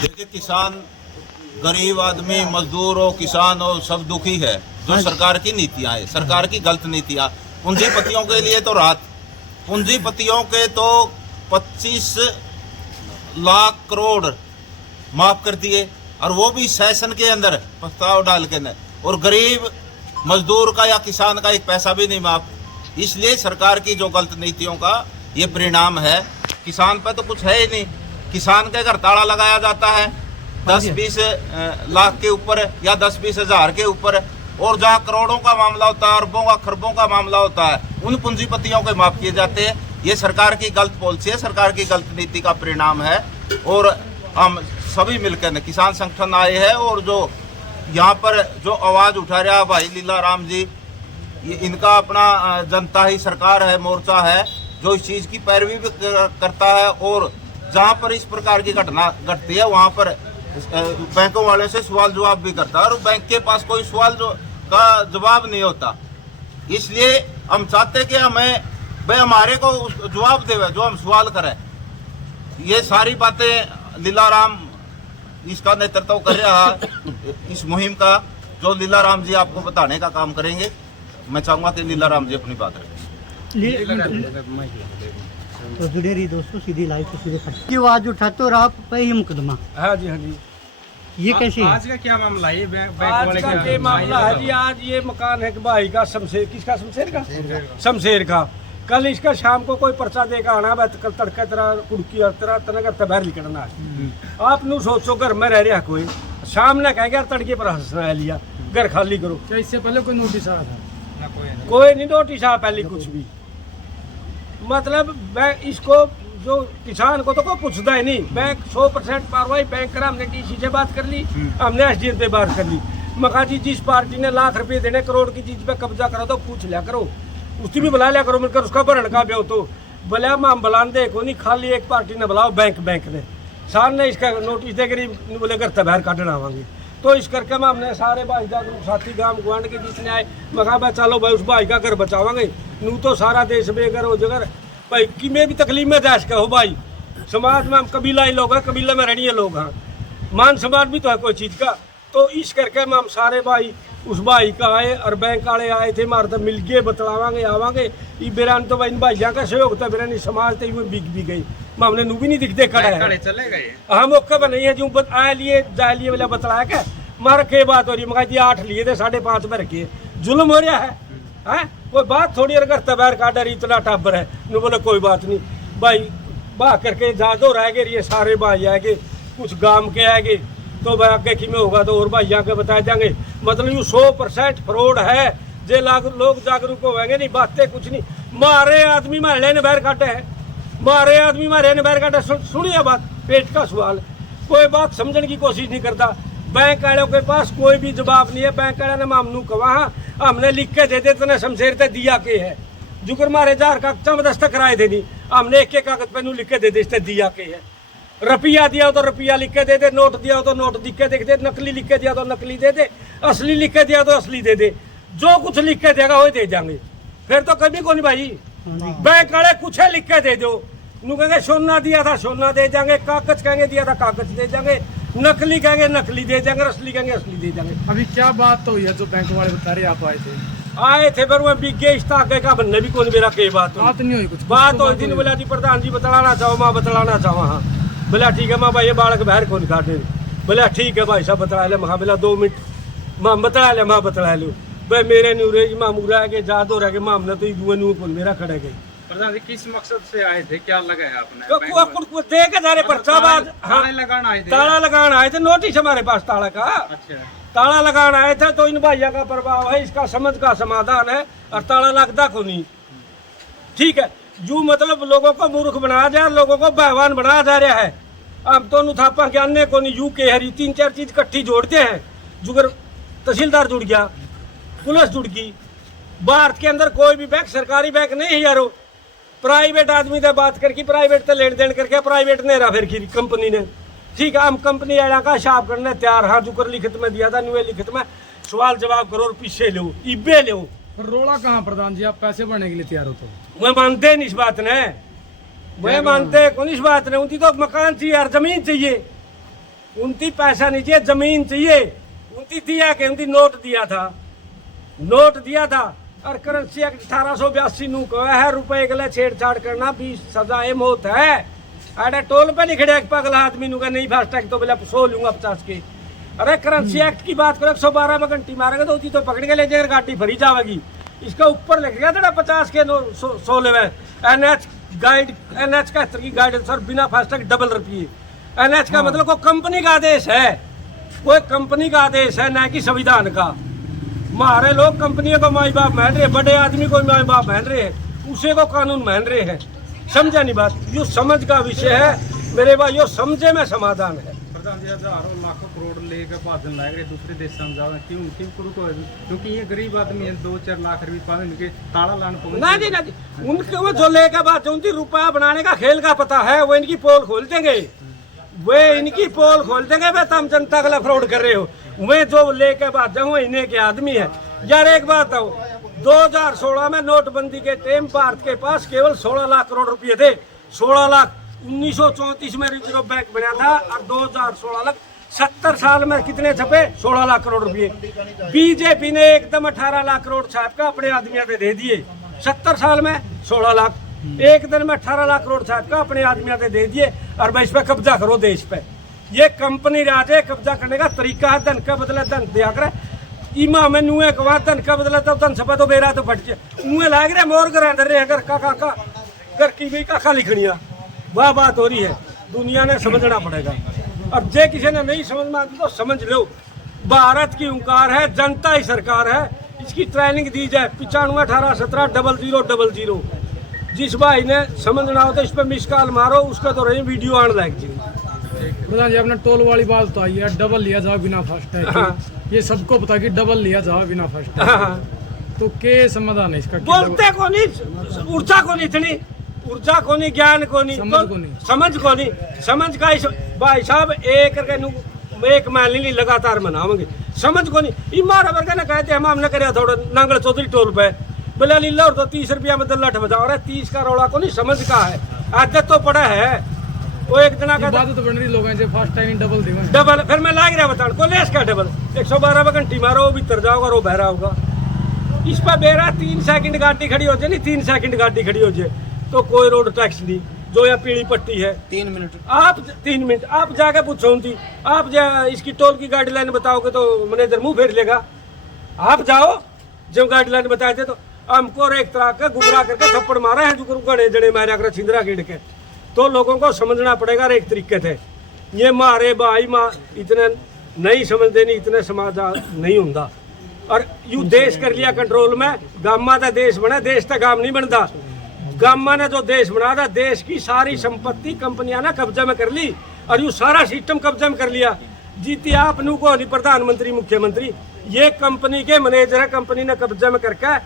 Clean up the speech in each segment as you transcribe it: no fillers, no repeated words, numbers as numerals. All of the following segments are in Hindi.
देखिए, किसान, गरीब आदमी, मजदूर हो, किसान हो, सब दुखी है। जो सरकार की नीतियां है, सरकार की गलत नीतियां, पूंजीपतियों के लिए तो राहत, पूंजीपतियों के तो 25 लाख करोड़ माफ कर दिए, और वो भी सेशन के अंदर प्रस्ताव डाल के न, और गरीब मजदूर का या किसान का एक पैसा भी नहीं माफ। इसलिए सरकार की जो गलत नीतियों का ये परिणाम है। किसान पे तो कुछ है ही नहीं, किसान के घर ताला लगाया जाता है 10-20 लाख के ऊपर या 10-20 हज़ार के ऊपर, और जहाँ करोड़ों का मामला होता है, अरबों का खरबों का मामला होता है, उन पूंजीपतियों के माफ किए जाते हैं। ये सरकार की गलत पॉलिसी है, सरकार की गलत नीति का परिणाम है। और हम सभी मिलकर किसान संगठन आए हैं, और जो यहाँ पर जो आवाज़ उठा रहा भाई लीला राम जी, ये इनका अपना जनता ही सरकार है, मोर्चा है, जो इस चीज़ की पैरवी भी करता है। और जहाँ पर इस प्रकार की घटना घटती है वहाँ पर बैंकों वाले से सवाल जवाब भी करता है, और बैंक के पास कोई सवाल का जवाब नहीं होता। इसलिए हम चाहते कि हमें भाई हमारे को जवाब देवे जो हम सवाल करें। ये सारी बातें लीलाराम इसका नेतृत्व कर रहा है, इस मुहिम का, जो लीलाराम जी आपको बताने का काम करेंगे। मैं चाहूँगा कि लीलाराम जी अपनी बात रखें। तो जुड़े रही दोस्तों, सीधी लाइव से सीधे की आवाज उठाते और आप पे ही मुकदमा। हाँ जी, हाँ जी। ये कैसे है? आज का क्या मामला है? बैंक वाले का क्या मामला है जी? आज ये मकान है कि भाई का, शमशेर, किसका? शमशेर का, शमशेर का। कल इसका शाम को कोई पर्चा देकर आना है, कल तड़के तरह कुड़की और तरह तरह का बाहर निकलना है। आप नू सोचो घर में रह रहा कोई, शाम ने कह गया तड़के पर हंसना लिया, घर खाली करो। तो इससे पहले कोई नोटिस आया था? कोई नहीं नोटिस आया पहले कुछ भी। मतलब बैंक इसको, जो किसान को तो कोई पूछता ही नहीं। बैंक 100% कार्रवाई बैंक करा, हमने डीसी से बात कर ली, हमने एसडीएम पे बात कर ली। मका जी जिस पार्टी ने लाख रुपए देने करोड़ की चीज पे कब्जा करो तो पूछ लिया करो, उसकी भी बुला लिया करो, मिलकर उसका भरण का ब्यो तो बोले हम बुलाते को नहीं, खाली एक पार्टी ने बुलाओ, बैंक ने साल ने इसका नोटिस देकर बोले घर तबाहर काटना आवांगे। तो इस करके हमने सारे भाई जागरूक साथी गांव गुआंढ के जितने आए, मका भाई चलो भाई उस भाई का घर बचावांगे। नू तो सारा देश बेघर हो जगह भाई कि मैं भी तकलीफ में दाश का हो भाई। समाज में हम कबीला ही लोग हैं, कबीले में रहने लोग हैं, मान सम्मान भी तो है कोई चीज़ का। तो इस करके हम सारे भाई उस भाई का आए, और बैंक वाले आए थे, मारे तो मिल के बतलावांगे आवांगे। ये बेरान तो भाई इन भाइयों का सहयोग था, बेरानी समाज तो वो बिक भी गई, हमने नू भी नहीं दिखते खड़े हैं, चले गए हम ओके नहीं है जो आए लिए जाए लिए वाला बतलाया क्या मार के बात हो रही है। मगर 8 लिए थे, 5.5 में रखे, जुल्म हो रहा है कोई बात थोड़ी। अगर तबार का डर इतना टाबर है, नू बोले कोई बात नहीं भाई, बाह करके जा दो रह गए, ये सारे भाई आएंगे, कुछ गांव के आएंगे, तो भाई आगे कि में होगा तो और भाई आके बता देंगे। मतलब ये 100% फ्रॉड है। जे लोग जागरूक होंगे नहीं, बातें कुछ नहीं। मारे आदमी महले ने बाहर काटे हैं, मारे आदमी मारे ने बाहर काटे। सुनिए बात, पेट का सवाल, कोई बात समझने की कोशिश नहीं करता। बैंक वालों के पास कोई भी जवाब नहीं है। बैंक वाले ने मामनू कहा हमने लिख के दे देते ना, शमशेर ते दिया के है, जुगर मारे 1000 कागजा में दस्तखत कराए थे नहीं, हमने एक कागज पे नू लिख के दे दे दिया के है। रुपया दिया हो तो रुपया लिख के दे दे, नोट दिया हो तो नोट लिख के दे, नकली लिख के दिया तो नकली दे दे, असली लिख के दिया तो असली दे दे। जो कुछ लिख के देगा वही दे जाएंगे, फिर तो कभी को नहीं भाई। बैंक वाले कुछ लिख के दे दो, नू कहेंगे सोना दिया था सोना दे जाएंगे, कागज कहेंगे दिया था कागज दे जाएंगे, नकली कहेंगे नकली दे जाएंगे, असली कहेंगे असली दे जाएंगे। अभी क्या बात तो हुई है जो बैंक वाले बता रहे आप आए थे? पर वो बिगे इस आगे का बनने भी कौन मेरा कई बात नहीं हुई, कुछ बात हुई थी। बोला जी प्रधान जी बतलाना चाहो, माँ बतलाना चाहो। हाँ बोला ठीक है माँ भाई, ये बालक बाहर कौन काटे। बोला ठीक है भाई साहब बतला ले। माँ बोला 2 मिनट माँ बतला ले, माँ बतला लो भाई। मेरे नूरे माँ मुरा के जादो रह गए, माँ हमने तो युवा नू कौन मेरा खड़े गई। प्रधान जी किस मकसद से आए थे, क्या लगाया आपने? देख सारे पर्चा बाद ताला लगाना आए थे? ताला लगाना आए थे, नोटिस हमारे पास ताला का। अच्छा, ताला लगाना आए थे, तो इन भाइयों का प्रभाव है, इसका समझ का समाधान है, और ताला लगता को नहीं। ठीक है, जो मतलब लोगों को मूर्ख बनाया जाए, लोगों को बहवान बनाया जा रहा है। अब तो नुथापा के अन्य को नहीं, यू के हरी 3-4 चीज इकट्ठी जोड़ते हैं। जुगर तहसीलदार जुड़ गया, पुलिस जुड़ गई। भारत के अंदर कोई भी बैंक सरकारी बैंक नहीं है यारो, प्राइवेट आदमी से बात करके प्राइवेट से लेन देन करके प्राइवेट ने रहा फिर की कंपनी ने। ठीक है, हम कंपनी आया का हिसाब करने तैयार। हाँ जुकर लिखित में दिया था, नुए लिखित में सवाल जवाब करो और पीछे लो, इब्बे लो। रोड़ा कहाँ प्रधान जी, आप पैसे भरने के लिए तैयार हो तो? वह मानते नहीं इस बात ने, वह मानते कौन इस बात ने। उनकी तो मकान चाहिए यार, जमीन चाहिए। उनकी पैसा नहीं चाहिए, जमीन चाहिए। उनकी दिया के उनकी नोट दिया था और करेंसी एक्ट 1882 नू कहा है रुपए के लिए छेड़छाड़ करना 20 सजाए मौत है। अरे टोल पे नहीं खड़े एक पगला आदमी नू का नहीं फास्टैग तो बोला 100 लूंगा 50 के। अरे करेंसी एक्ट की बात करो 112 में घंटी मारेगा तो उसी तो पकड़ के ले जाएगा, गाड़ी भरी जाएगी। इसका ऊपर लिख गया था 50 के 16 में NH का की गाइडेंस सर बिना फास्टैग डबल रुपये। NH का मतलब कोई कंपनी का आदेश है, कोई कंपनी का आदेश है, न कि संविधान का। हमारे लोग कंपनियों को माई बाप मान रहे हैं, बड़े आदमी को माई बाप मान रहे हैं, उसे को कानून मान रहे हैं। समझा नहीं बात, यो समझ का विषय है मेरे भाई, यो समझे में समाधान है। प्रधान जी हजारों लाखों करोड़ लेकर भाजन लाए गए दूसरे देशों में जाओ, क्योंकि ये गरीब आदमी है 2-4 लाख रुपये पाने उनके ताला लान को नहीं उनके वो जो लेकर बात उनकी रुपया बनाने का खेल का पता है, वो इनकी पोल खोल देंगे, वे तुम जनता का फ्रॉड कर रहे हो। वे जो लेके बात जाऊँ इन्हें के आदमी है यार। एक बात हो 2016 में नोटबंदी के टाइम भारत के पास केवल 16 लाख करोड़ रुपए थे। 16 लाख 1934 में रिजर्व बैंक बना था और 2016 लाख 70 साल में कितने छपे 16 लाख करोड़ रुपए। बीजेपी ने एकदम 18 लाख करोड़ छाप का अपने आदमियों पे दे दिए। 70 साल में 16 लाख, एक दिन में 18 लाख करोड़ छाप का अपने आदमियों पे दे दिए और भाई इस पे कब्जा करो देश पे। ये कंपनी राज है, कब्जा करने का तरीका है, धन का बदला धन दिया करे। इमा में नुए कवा धन का बदला तो धन छपा तो बेरा तो फट जाए उए लाग रहे मोर घर अंदर रहे अगर का कर की भी काका लिखनिया वह बात हो रही है। दुनिया ने समझना पड़ेगा। अब जे किसी ने नहीं समझ में आती तो समझ लो, भारत की हुंकार है, जनता ही सरकार है, इसकी ट्रेनिंग दी जाए। 95 18 17 0000। जिस भाई ने समझना हो तो इस पर मिस कॉल मारो, उसका तो रही वीडियो आने लायक जी। प्रधान जी आपने टोल वाली बात तो आई है, डबल लिया जाओ बिना फास्टैग के। ये सबको पता कि डबल लिया जाओ बिना फास्टैग। तो के समाधान है इसका? बोलते को नहीं, ऊर्जा को नहीं, इतनी ऊर्जा को नहीं, ज्ञान को नहीं, समझ को नहीं। समझ का भाई साहब एक महीने लगातार मनाओगे, समझ को नहीं। इमारा वर्ग ने कहते हम हमने करे थोड़ा नांगल चौधरी टोल पे बोला लीला और तो 30 रुपया में दल्ला बजाओ रहे 30 का रौला को नहीं, समझ का है, आदत तो पड़ा है। वो एक दिन का बात तो बन रही लोगों से फास्ट टाइम डबल देंगे डबल, फिर मैं लाग रहा बताऊं को लेस का डबल 112 में घंटी मारो वो भीतर जाओगा वो बहरा होगा। इस पर बेरा 3 सेकंड गाड़ी खड़ी हो जाए, नहीं 3 सेकंड गाड़ी खड़ी हो जाए तो कोई रोड टैक्स नहीं। जो यहाँ पीली पट्टी है 3 मिनट, आप 3 मिनट आप जाके पूछो थी, आप इसकी टोल की गाइडलाइन बताओगे तो मैनेजर मुंह फेर लेगा। आप जाओ जब गाइडलाइन बताए थे तो हमको एक तरह का गुमराह करके थप्पड़ मारा है जो गड़े जड़े मारे अगर छिंदरा गिड़ के। तो लोगों को समझना पड़ेगा एक तरीके से। ये मारे भाई माँ इतने नहीं समझते, नहीं इतने समाधान नहीं होता। और यू देश कर लिया कंट्रोल में, गामा का देश बना, देश का गाम नहीं बनता। गामा ने जो देश बना था, देश की सारी संपत्ति कंपनियां ना कब्जे में कर ली और यू सारा सिस्टम कब्जे में कर लिया। जीती आप नू को नहीं प्रधानमंत्री मुख्यमंत्री, ये कंपनी के मैनेजर है, कंपनी ने कब्जे में करके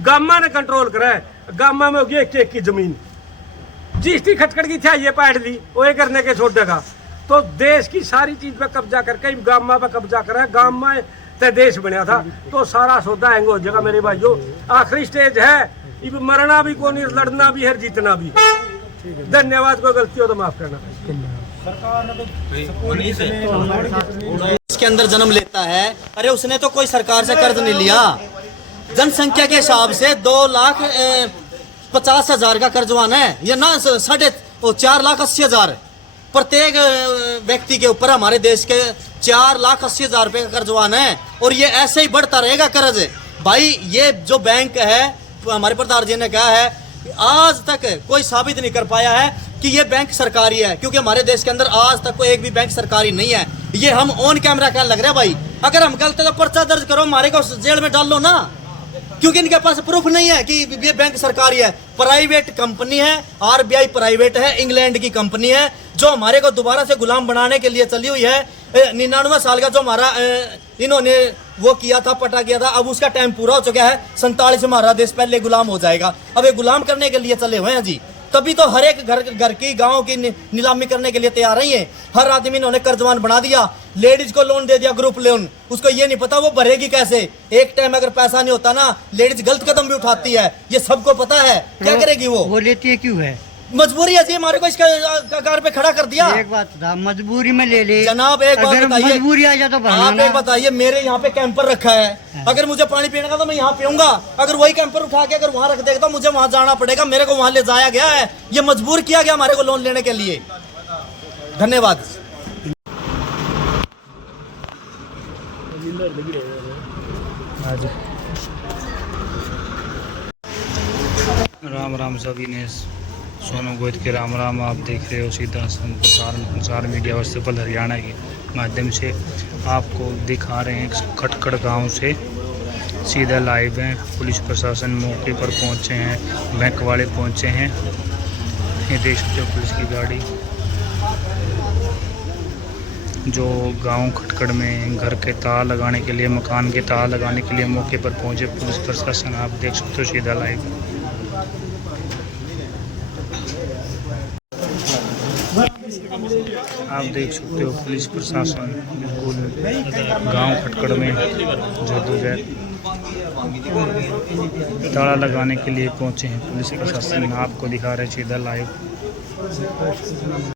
गामा ने कंट्रोल करा है। गामा में होगी एक की जमीन जीएसटी खटखट की था, ये पाट ली वो ये करने के छोड़ देगा। तो देश की सारी चीज पे कब्जा करके गामा पे कब्जा करा है। गामा ते देश बनया था तो सारा सौदा हैंग हो जाएगा मेरे भाइयों। आखिरी स्टेज है, इब मरना भी को नहीं, लड़ना भी है, जीतना भी। धन्यवाद, कोई गलती हो तो माफ करना। इसके अंदर जन्म लेता है, अरे उसने तो कोई सरकार से कर्ज नहीं लिया। जनसंख्या के हिसाब से 2,50,000 का कर्जवान है, ये ना 4,80,000 प्रत्येक व्यक्ति के ऊपर हमारे देश के 4,80,000 रुपए का कर्जवान है। और ये ऐसे ही बढ़ता रहेगा कर्ज। भाई ये जो बैंक है, हमारे प्रधान जी ने कहा है आज तक कोई साबित नहीं कर पाया है कि ये बैंक सरकारी है, क्योंकि हमारे देश के अंदर आज तक कोई एक भी बैंक सरकारी नहीं है। ये हम ऑन कैमरा कहने लग रहे हैं भाई, अगर हम गलत है तो पर्चा दर्ज करो, हमारे को जेल में डाल लो ना, क्योंकि इनके पास प्रूफ नहीं है कि ये बैंक सरकारी है। प्राइवेट कंपनी है, आरबीआई प्राइवेट है, इंग्लैंड की कंपनी है जो हमारे को दोबारा से गुलाम बनाने के लिए चली हुई है। 99 साल का जो हमारा इन्होंने वो किया था, पटा किया था, अब उसका टाइम पूरा हो चुका है। 47 में हमारा देश पहले गुलाम हो जाएगा। अब ये गुलाम करने के लिए चले हुए हैं जी। तभी तो हर एक घर की गाँव की नीलामी करने के लिए तैयार नहीं है। हर आदमी इन्होंने कर्जवान बना दिया। लेडीज को लोन दे दिया, ग्रुप लोन, उसको ये नहीं पता वो भरेगी कैसे। एक टाइम अगर पैसा नहीं होता ना, लेडीज गलत कदम भी उठाती है, ये सबको पता है। क्या करेगी वो लेती है क्यों है? मजबूरी है जी हमारे को इसका कार पे खड़ा कर दिया। एक बात था, मजबूरी में ले ले जनाब एक बात अगर बताइए, मजबूरी आ जाए तो भरना आप ना। एक बताइए, मेरे यहाँ पे कैंपर रखा है, अगर मुझे पानी पीने का तो मैं यहाँ पीऊंगा, अगर वही कैंपर उठा के अगर वहाँ रख देगा तो मुझे वहाँ जाना पड़ेगा, मेरे को वहाँ ले जाया गया है, ये मजबूर किया गया हमारे को लोन लेने के लिए। धन्यवाद। राम राम सभी ने, सोनू गोद के राम राम। आप देख रहे हो सीधा संचार मीडिया वर्सेबल हरियाणा के माध्यम से आपको दिखा रहे हैं खटखड़ गांव से सीधा लाइव हैं। पुलिस प्रशासन मौके पर पहुंचे हैं, बैंक वाले पहुंचे हैं, ये देख सकते हो पुलिस की गाड़ी जो गांव खटखड़ में घर के तार लगाने के लिए, मकान के तार लगाने के लिए मौके पर पहुंचे पुलिस प्रशासन। आप देख सकते हो सीधा लाइव। आप देख सकते हो पुलिस प्रशासन बिल्कुल गांव खटखड़ में जद्दोजहद ताला लगाने के लिए पहुंचे हैं पुलिस प्रशासन। आपको दिखा रहे सीधा लाइव।